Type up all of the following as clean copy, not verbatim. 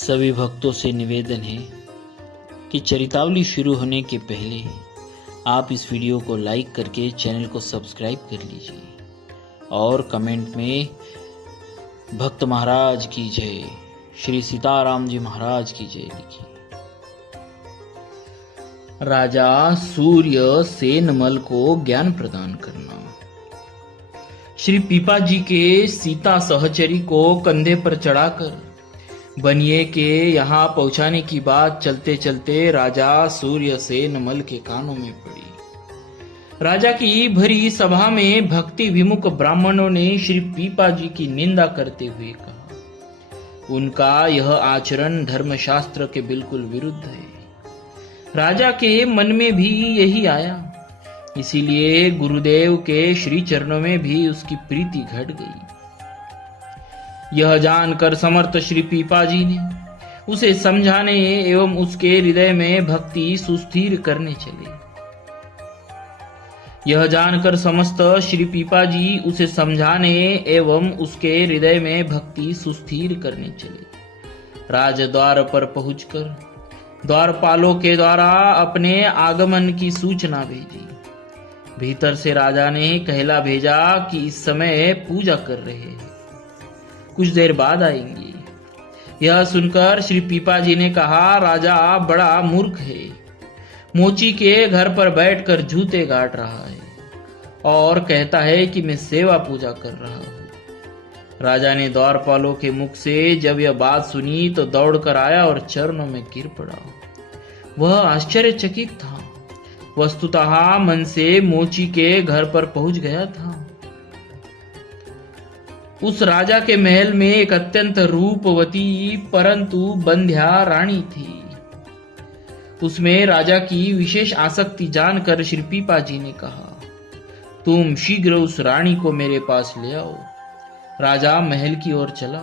सभी भक्तों से निवेदन है कि चरितावली शुरू होने के पहले आप इस वीडियो को लाइक करके चैनल को सब्सक्राइब कर लीजिए और कमेंट में भक्त महाराज की जय, श्री सीताराम जी महाराज की जय लिखिए। राजा सूर्य सेनमल को ज्ञान प्रदान करना। श्री पीपा जी के सीता सहचरी को कंधे पर चढ़ाकर बनिए के यहाँ पहुंचाने की बात चलते चलते राजा सूर्य सेनमल के कानों में पड़ी। राजा की भरी सभा में भक्ति विमुख ब्राह्मणों ने श्री पीपा जी की निंदा करते हुए कहा, उनका यह आचरण धर्मशास्त्र के बिल्कुल विरुद्ध है। राजा के मन में भी यही आया, इसीलिए गुरुदेव के श्री चरणों में भी उसकी प्रीति घट गई। यह जानकर समर्थ श्री पीपा जी ने उसे समझाने एवं उसके हृदय में भक्ति सुस्थिर करने चले। यह जानकर समस्त श्री पीपा जी उसे समझाने एवं उसके हृदय में भक्ति सुस्थिर करने चले। राजद्वार पर पहुंचकर द्वारपालों के द्वारा अपने आगमन की सूचना भेजी। भीतर से राजा ने कहला भेजा कि इस समय पूजा कर रहे हैं, कुछ देर बाद आएंगे। यह सुनकर श्री पीपा जी ने कहा, राजा बड़ा मूर्ख है, मोची के घर पर बैठकर जूते गाड़ रहा है और कहता है कि मैं सेवा पूजा कर रहा हूँ। राजा ने द्वारपालों के मुख से जब यह बात सुनी तो दौड़कर आया और चरणों में गिर पड़ा। वह आश्चर्यचकित था, वस्तुतः मन से मोची के घर पर पहुंच गया था। उस राजा के महल में एक अत्यंत रूपवती परंतु बंध्या रानी थी। उसमें राजा की विशेष आसक्ति जानकर श्री पीपा जी ने कहा, तुम शीघ्र उस रानी को मेरे पास ले आओ। राजा महल की ओर चला,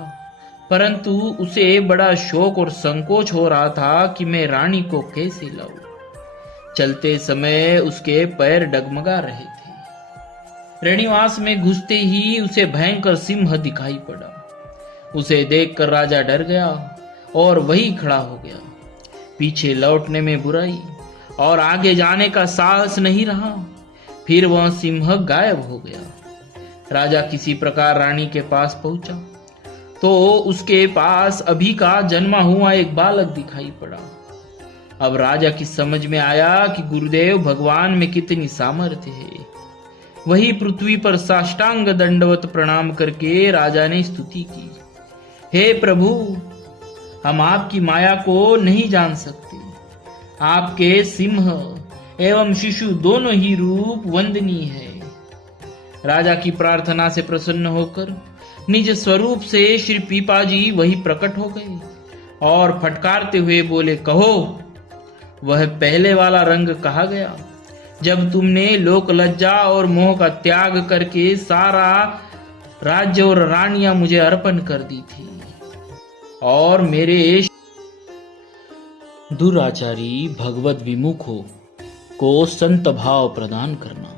परंतु उसे बड़ा शौक और संकोच हो रहा था कि मैं रानी को कैसे लाऊं। चलते समय उसके पैर डगमगा रहे थे। रणिवास में घुसते ही उसे भयंकर सिंह दिखाई पड़ा। उसे देखकर राजा डर गया और वहीं खड़ा हो गया। पीछे लौटने में बुराई और आगे जाने का साहस नहीं रहा। फिर वह सिंह गायब हो गया। राजा किसी प्रकार रानी के पास पहुंचा तो उसके पास अभी का जन्मा हुआ एक बालक दिखाई पड़ा। अब राजा की समझ में आया कि गुरुदेव भगवान में कितनी सामर्थ्य है। वही पृथ्वी पर साष्टांग दंडवत प्रणाम करके राजा ने स्तुति की, हे प्रभु, हम आपकी माया को नहीं जान सकते। आपके सिंह एवं शिशु दोनों ही रूप वंदनीय है। राजा की प्रार्थना से प्रसन्न होकर निज स्वरूप से श्री पीपा जी वही प्रकट हो गए और फटकारते हुए बोले, कहो, वह पहले वाला रंग कहा गया जब तुमने लोक लज्जा और मोह का त्याग करके सारा राज्य और रानियां मुझे अर्पण कर दी थी और मेरे दुराचारी भगवत विमुखों को संत भाव प्रदान करना।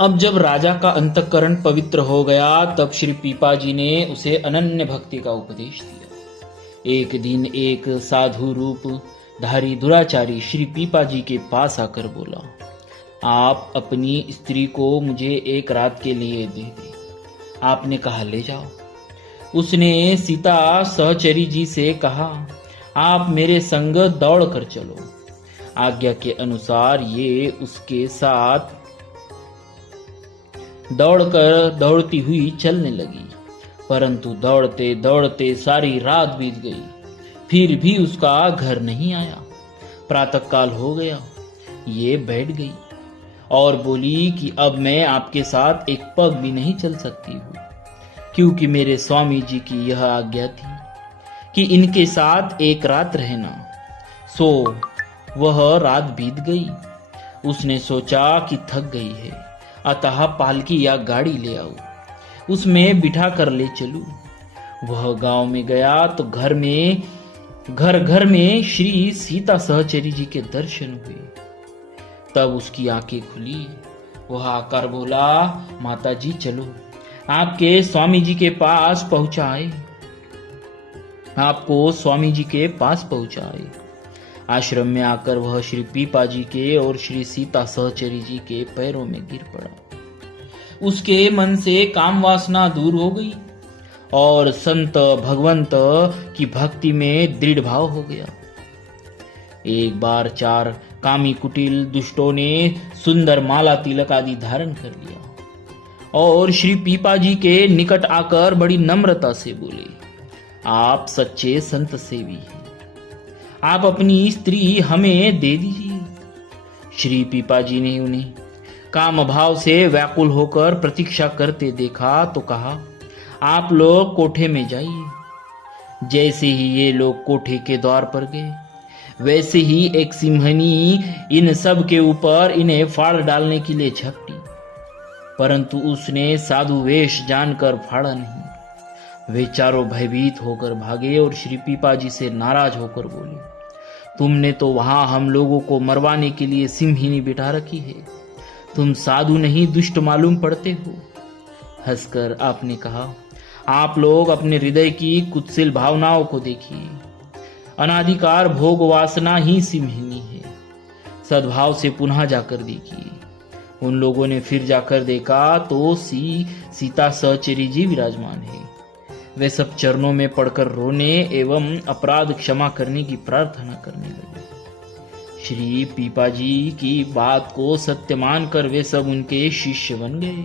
अब जब राजा का अंतःकरण पवित्र हो गया तब श्री पीपा जी ने उसे अनन्य भक्ति का उपदेश दिया। एक दिन एक साधु रूप धारी दुराचारी श्री पीपा जी के पास आकर बोला, आप अपनी स्त्री को मुझे एक रात के लिए दे दे। आपने कहा, ले जाओ। उसने सीता सहचरी जी से कहा, आप मेरे संग दौड़ कर चलो। आज्ञा के अनुसार ये उसके साथ दौड़ती हुई चलने लगी, परंतु दौड़ते दौड़ते सारी रात बीत गई, फिर भी उसका घर नहीं आया। प्रातःकाल हो गया, ये बैठ गई और बोली कि अब मैं आपके साथ एक पग भी नहीं चल सकती हूँ, क्योंकि मेरे स्वामी जी की यह आज्ञा थी कि इनके साथ एक रात रहना। सो वह रात बीत गई। उसने सोचा कि थक गई है, अतः पालकी या गाड़ी ले आओ, उसमें बिठा कर ले चलूं। वह गांव में गया तो घर घर में श्री सीता सहचरी जी के दर्शन हुए। तब उसकी आंखें खुली। वह आकर बोला, माता जी चलो, आपके स्वामी जी के पास पहुंचाए। आपको स्वामी जी के पास पहुंचाए। आश्रम में आकर वह श्री पीपा जी के और श्री सीता सहचरी जी के पैरों में गिर पड़ा। उसके मन से काम वासना दूर हो गई और संत भगवंत की भक्ति में दृढ़ भाव हो गया। एक बार 4 कामी कुटिल दुष्टों ने सुंदर माला तिलक आदि धारण कर लिया और श्री पीपा जी के निकट आकर बड़ी नम्रता से बोले, आप सच्चे संत सेवी हैं, आप अपनी स्त्री हमें दे दीजिए। श्री पीपा जी ने उन्हें काम भाव से व्याकुल होकर प्रतीक्षा करते देखा तो कहा, आप लोग कोठे में जाइए। जैसे ही ये लोग कोठे के द्वार पर गए, वैसे ही एक सिंहनी इन सब के ऊपर इन्हें फाड़ डालने के लिए झपटी, परंतु उसने साधु वेश जानकर फाड़ा नहीं। वे चारों भयभीत होकर भागे और श्री पीपा जी से नाराज होकर बोले, तुमने तो वहां हम लोगों को मरवाने के लिए सिंहनी बिठा रखी है, तुम साधु नहीं दुष्ट मालूम पड़ते हो। हंसकर आपने कहा, आप लोग अपने हृदय की कुत्सिल भावनाओं को देखिए, अनाधिकार भोग वासना ही सिंहनी है, सद्भाव से पुनः जाकर देखिए। उन लोगों ने फिर जाकर देखा तो सीता सहचरी जी विराजमान है। वे सब चरणों में पड़कर रोने एवं अपराध क्षमा करने की प्रार्थना करने लगे। श्री पीपा जी की बात को सत्य मानकर वे सब उनके शिष्य बन गए।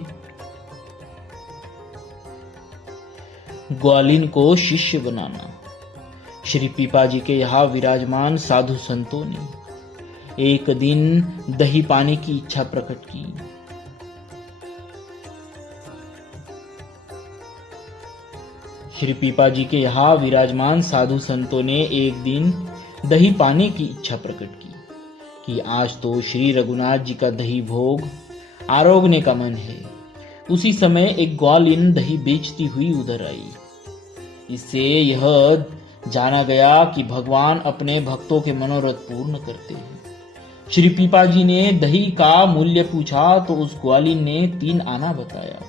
ग्वालिन को शिष्य बनाना। श्री पीपा जी के यहाँ विराजमान साधु संतों ने एक दिन दही पाने की इच्छा प्रकट की। श्री पीपा जी के यहाँ विराजमान साधु संतों ने एक दिन दही पाने की इच्छा प्रकट की कि आज तो श्री रघुनाथ जी का दही भोग आरोगने का मन है। उसी समय एक ग्वालिन दही बेचती हुई उधर आई। इससे यह जाना गया कि भगवान अपने भक्तों के मनोरथ पूर्ण करते हैं। श्री पीपा जी ने दही का मूल्य पूछा तो उस ग्वालिन ने 3 आना बताया,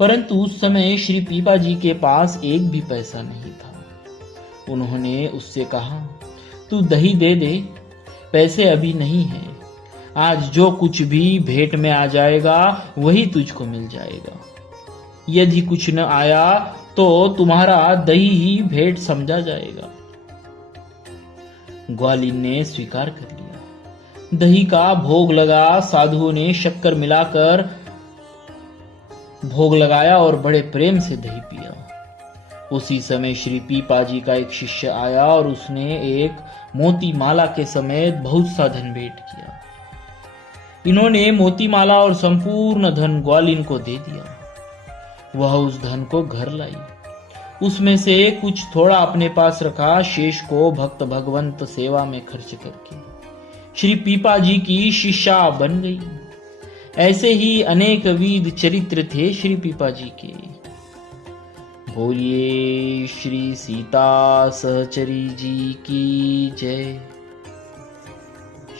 परंतु उस समय श्री पीपा जी के पास एक भी पैसा नहीं था। उन्होंने उससे कहा, तू दही दे दे, पैसे अभी नहीं है, आज जो कुछ भी भेंट में आ जाएगा वही तुझको मिल जाएगा। यदि कुछ न आया तो तुम्हारा दही ही भेंट समझा जाएगा। ग्वालिन ने स्वीकार कर लिया। दही का भोग लगा। साधुओं ने शक्कर मिलाकर भोग लगाया और बड़े प्रेम से दही पिया। उसी समय श्री पीपा जी का एक शिष्य आया और उसने एक मोती माला के समेत बहुत सा धन भेंट किया। इन्होंने मोती माला और संपूर्ण धन ग्वालिन को दे दिया। वह उस धन को घर लाई, उसमें से कुछ थोड़ा अपने पास रखा, शेष को भक्त भगवंत सेवा में खर्च करके श्री पीपा जी की शिष्या बन गई। ऐसे ही अनेक विध चरित्र थे श्री पीपा जी के। बोलिए श्री सीता सहचरी जी की जय।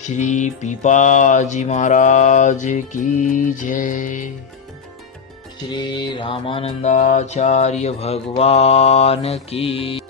श्री पीपा जी महाराज की जय। श्री रामानंदाचार्य भगवान की